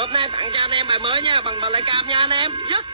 Hôm nay tặng cho anh em bài mới nha, bằng bài lại cam nha anh em. Yes.